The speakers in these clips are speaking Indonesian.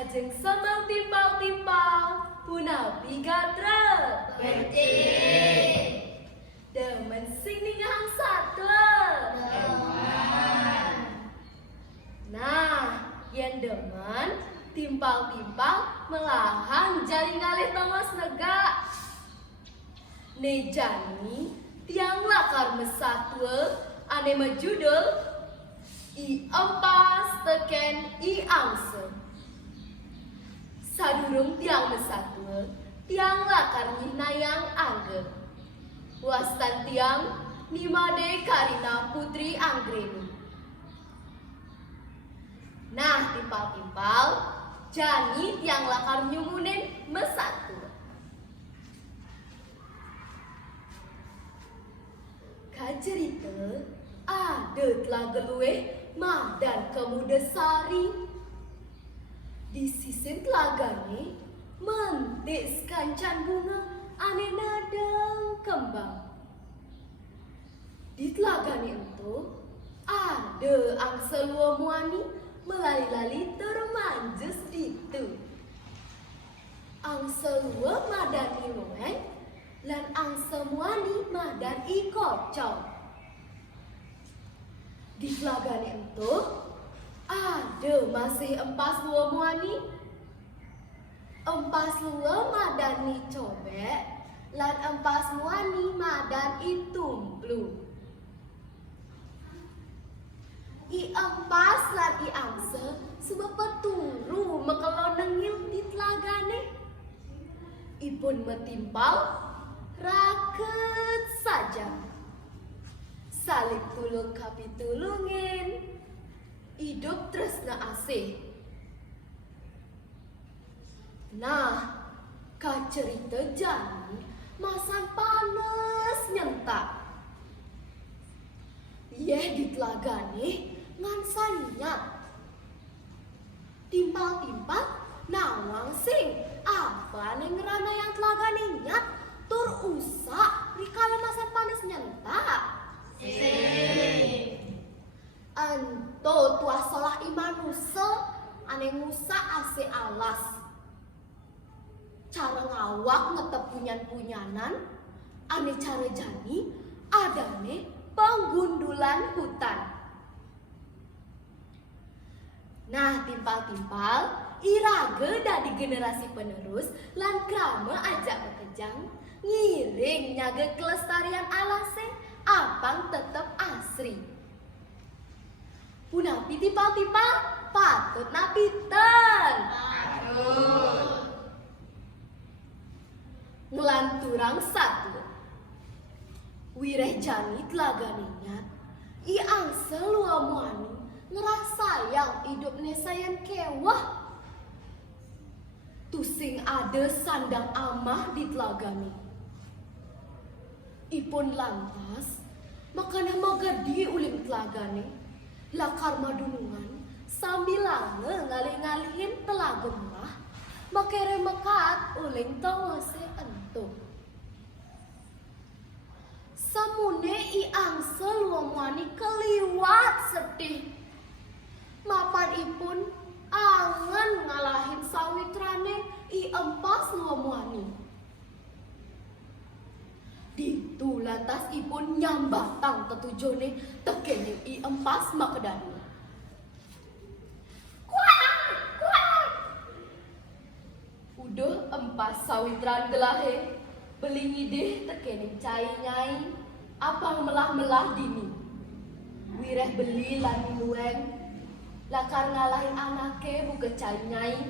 Kajeng sambal timpal-timpal, punapi gatra. Becik. Demen sing ningang satwa. Demen. Nah, yen demen timpal-timpal melahan jari ngalih tongos nega. Nejani tiang lakar mesatwe ane majudul I empas teken I angse. Sadurung tiang mesatwe tiang lakar nayang angge. Wastan tiang nimade Karina Putri Anggreni. Nah, timpal-timpal jani tiang lakar nyumunin mesatwe. Kacerita ada telah gelueh madan kemuda sari. Di sisi telagane mentik sekancan bunga ane nadang kembang. Di telagane itu ada angsa lua muani melali-lali termanjus ditu. Angsa lua madan iloeng lan angsa muani madan I kocok. Di telagane itu ada masih empas lua muani, empas lua madan I cobek, lan empas muani madan I tumplu. I empas lan I angse sebab peturu mekelo nengil di telagane. Ipun metimpal raket saja. Saling tulung kapitulungin. Hidup tresna asih. Nah, kacerita jani masan panas nyentak. Yeh di telagane ngan sanyat. Timpal-timpal nawang sing apa neng ngerana yang telagane nyat tur usak rikala masan panas nyentak. Ento tuah salah imanusa ane ngusak ase alas. Cara ngawak ngetep punyan-punyanan ane cara jani adane penggundulan hutan. Nah, timpal-timpal irage dari generasi penerus lan krama ajak bekejang ngiring nyaga kelestarian alase apang tetep asri. Punapi timpal-timpal patut napiten. Patut. Ngelanturang satu. Wireh jani telagane nyat. I angse lua muani ngerasa yang hidupnya sayan kewah. Tusing ada sandang amah di telagane. Ipun lantas makana magadi uling telagane. Lakar madunungan sambil ngalih-ngalihin telaga mah makere mekat uling tongose ento. Samune I angse lua muani keliwat sedih. Mapan ipun angen ngalahin sawitrane I empas lua muani. Ditu lantas ipun nyambatang tetujone tekene I empas makedani. Kuat! Udah empas sawitran gelahe belingi deh tekene cai nyai apang melah-melah dini. Wireh beli lan lueng lakar ngalahin anake buka cai nyai.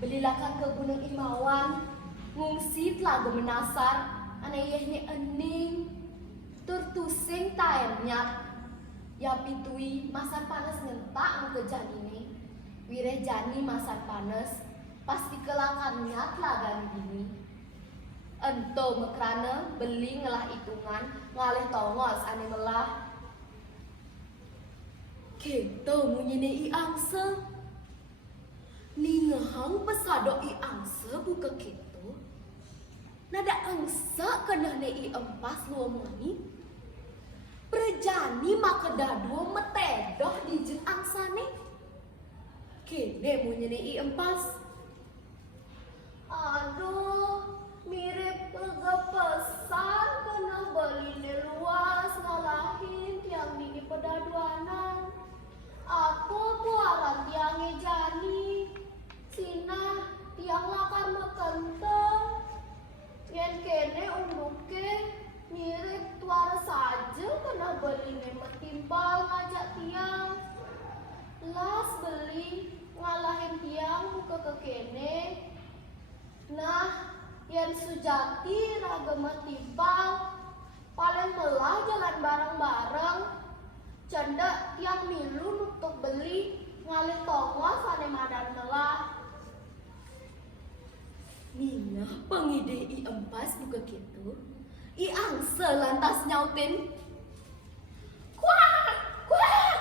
Beli lakar ke Gunung Imawan ngungsi telaga menasar ane yehne ening tur tusing taemnyat ya pitui masan panas ngentak muka janine. Wireh jani masan panas pasti kelakan nyat lagan gini. Ento mekrana beli ngelah hitungan ngalih tongos ane melah. Keto munyine I angse. Ningehang pesado I angse buka keto. Nada angsa kenahne I empas lua muani. Prejani maka dadua metedoh di jeng angsane. kene munyene i empas. Aduh, mirip pesan kena beline luas ngalahin tiang dini pedaduanan. Aku puaran tiange jani, sina tiang lakar mekenteng. Yen kene unduke mirip tuar saja kena beline metimbal ngajak tiang. Las beli ngalahin tiang buka ke kene. Nah, yen sujati raga metimbal paling melah jalan bareng-bareng. Cendak tiang milu untuk beli ngalih tongos ane madan melah. Nina pengide i empas buka gitu. I angse lantas nyautin. Kuak, kuak.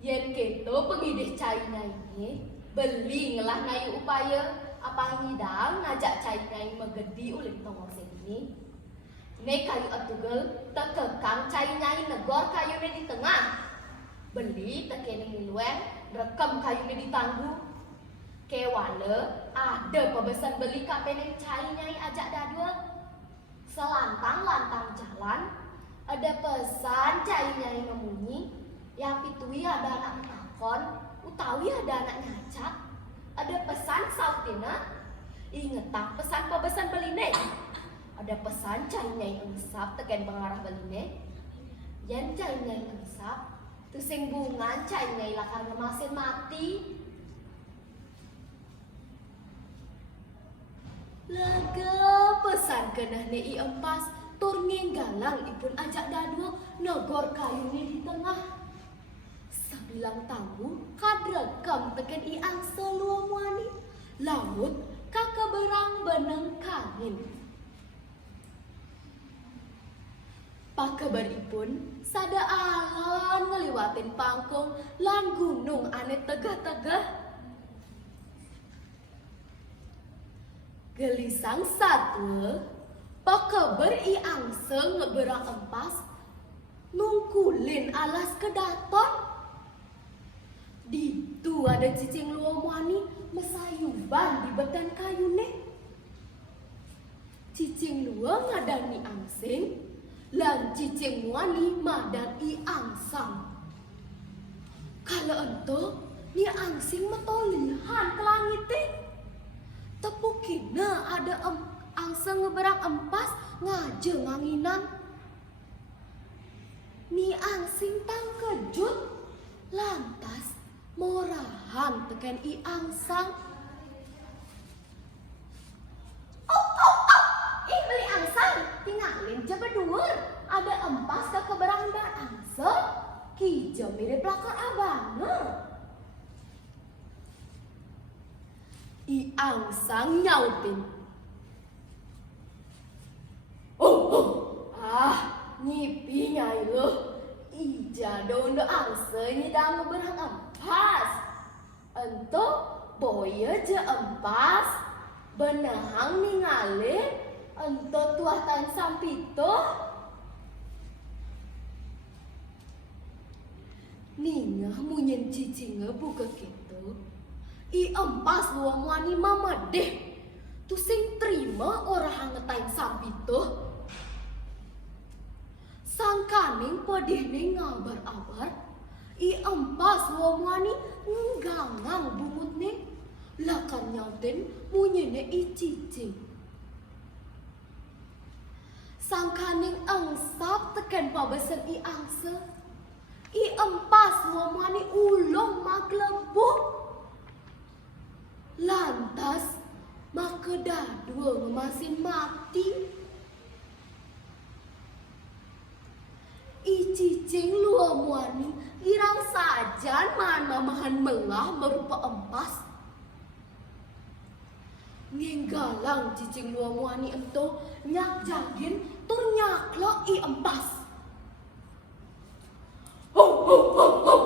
Yen keto pengide cainya ini beli ngelah ngayu upaya apa ngidang ngajak cainya megedi uling tongos ini. Ne kayu atugel tekekang cainya negor kayune di tengah. Beli tekene ngilueng rekam kayune di tangguh. Kewale ada pebesan beli kapene cainya ajak dadua. Selantang-lantang jalan ada pesan cainya memunyi. Yang pitui ada anak takon, utawi ada anak nyacak. Ada pesan sautina, ingetak pesan pebesan beline. Ada pesan cainya engsap teken pengarah beline. Yen cainya engsap, tusing bunga cainya lakar ngemasin mati. Laga pesan kenah ne i empas, tur ngenggalang ipun ajak dadua negor kayune di tengah. Sabilang tangguh kadrekam teken i angse luo muani, laut kakaberang beneng kanin. Pakabaripun sada alon ngeliwatin pangkung lan gunung ane tegah-tegah. Gelisang satwa pakabar i angse ngeberang empas nungkulin alas kedaton. Ditu ada cicing luo muani mesayuban di beten kayune. Cicing luo ngadani angsing lan cicing muani madan i angsang. Kalau ento ni angsing metolihan ke langite. Tepukina ada angsang ngeberang empas ngaje nganginan. Ni angsing tang kejut lantas morahan teken i angsang. Ih beli angsang tinggalin je bedur. Ada empas ke keberang dan angsang kijo mirip lakar abangnya. I angsang nyautin. Nyipi nyai lo. Ija daun angse nyidang berang empas. Ento boya je empas. Benahang ningalin. Ento tuah tan sampito. Ningah munyen cicinge buka gitu. I empas luang wani mama deh. Tu sing terima orang ngetain sampito. Sangkaning pedih ning ngabar-abar. I empas luang wani nggangang bungut ning. Lakan nyautin munyene i cicing. Sangkaning engsap teken pabesen i angse. I empas luang wani ulung maglebuk. Lantas maka dadua ngemasin mati. I cicing luar muani irang sajan mamahan melah merupa empas. Ngenggalang cicing luar muani ento nyak jagin tur nyaklok i empas. Ho ho ho ho.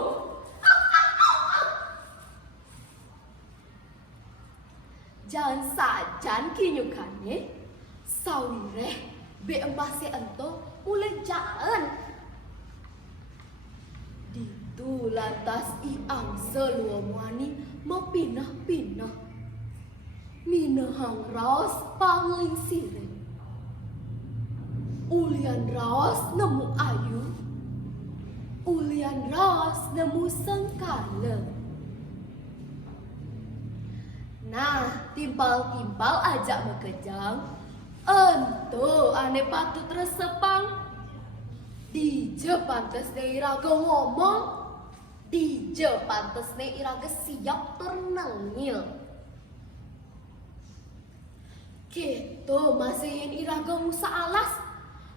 Jangan sajan kinyukane sawireh be empase ento mulai jalan. Ditu Tu lantas iang selua muani mau pinah-pinah. Mina hang raos pangling sireng. Ulian raos nemu ayu. Ulian raos nemu sengkala. Nah, timpal-timpal ajak mekejang. Ento ane patut resepang. Dije pantes ne iraga ngomong. Dije pantes ne iraga siap ternengil. Keto masih yang iraga musa alas.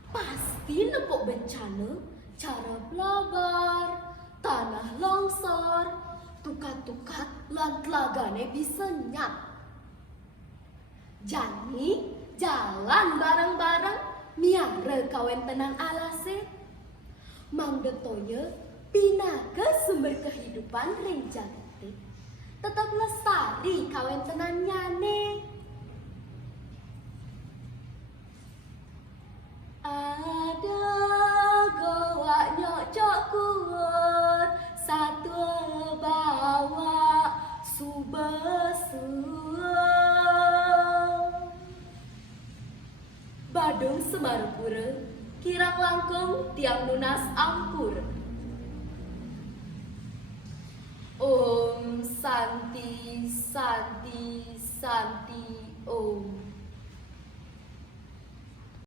Pasti nepok bencana. Cara belabar, tanah longsor, tukat-tukat lan telagane bisa nyat. Jani jalan bareng-bareng miara kawen tenan alase. Mang detoye pina ke sumber kehidupan renjante. Tetap lestari kawen tenan nyane. Ada goa nyocok kuat satu bawa subesua. Badung Semarpura kirang langkung tiang lunas ampur. Om Santi Santi Santi Om.